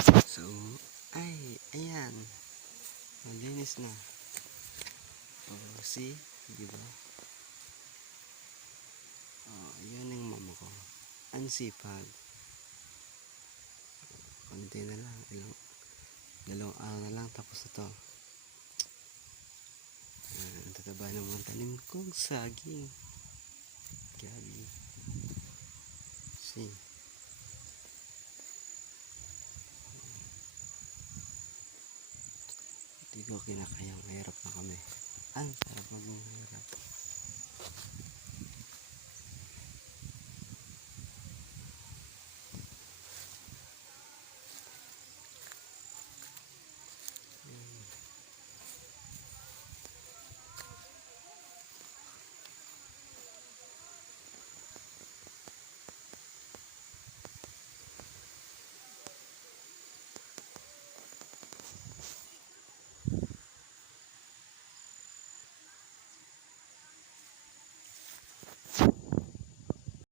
So, ayan. Malinis na. Oh, see? Diba? Oh, yan yung mama ko. Ansipag. Konti na lang. Dalawang araw na lang tapos ito. Ang tataba ng mga tanim kong saging. Gabi. See? Hindi ko kinakayang mahirap na kami. Ang sarap maging mahirap.